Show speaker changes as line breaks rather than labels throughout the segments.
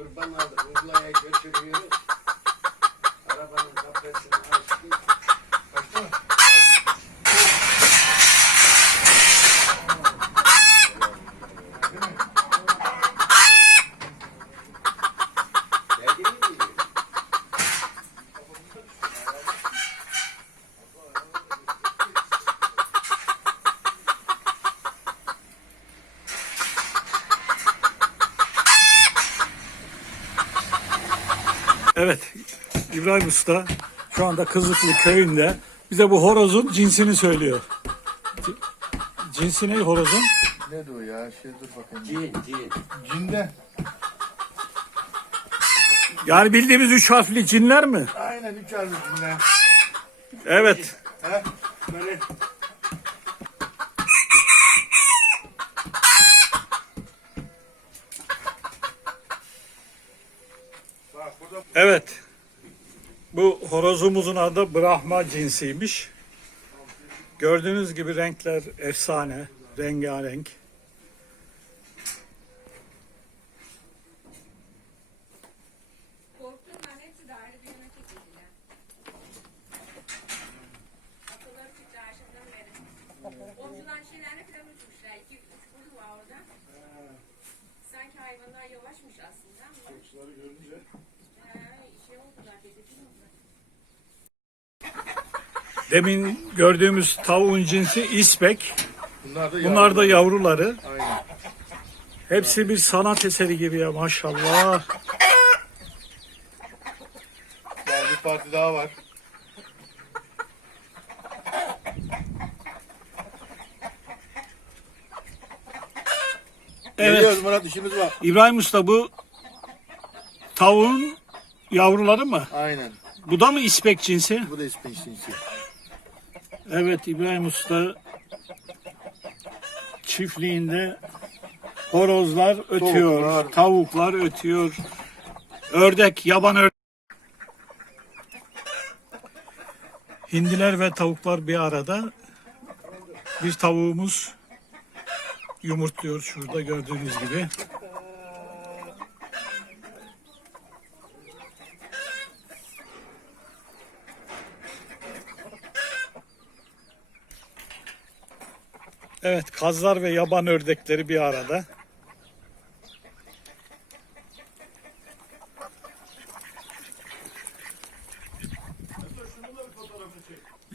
Kurban aldık. Urla'ya götürüyoruz. Arabanın kafesini açtık. Kaçtı mı? Geldi mi?
Evet, İbrahim Usta şu anda Kızıklı köyünde bize bu horozun cinsini söylüyor. C- Cinsi ne horozun?
Ne o ya? Şey dur bakayım.
Cin, cin.
Cinde.
Yani bildiğimiz üç harfli cinler mi?
Aynen üç harfli cinde.
Evet.
He? Böyle.
Evet. Bu horozumuzun adı Brahma cinsiymiş. Gördüğünüz gibi renkler efsane, rengarenk.
Sanki hayvanlar yavaşmış aslında ama.
kuşları görünce.
Demin gördüğümüz tavuğun cinsi ispek.
Bunlar da
Bunlar da yavruları.
Aynen.
Hepsi bir sanat eseri gibi ya maşallah.
Daha bir parti daha var.
Evet.
Geliyoruz Murat işimiz var.
İbrahim Usta bu tavuğun yavruları mı?
Aynen.
Bu da mı ispek cinsi?
Bu da ispenç cinsi.
Evet İbrahim Usta çiftliğinde horozlar ötüyor,
Tavuklar.
tavuklar ötüyor, ördek, yaban ördek. Hindiler ve tavuklar bir arada. Bir tavuğumuz yumurtluyor şurada gördüğünüz gibi. Evet, kazlar ve yaban ördekleri bir arada.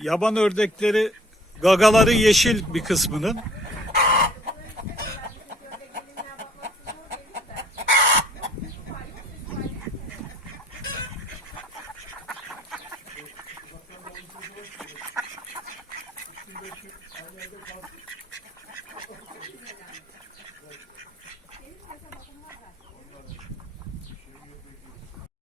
Yaban ördekleri gagaları yeşil bir kısmının.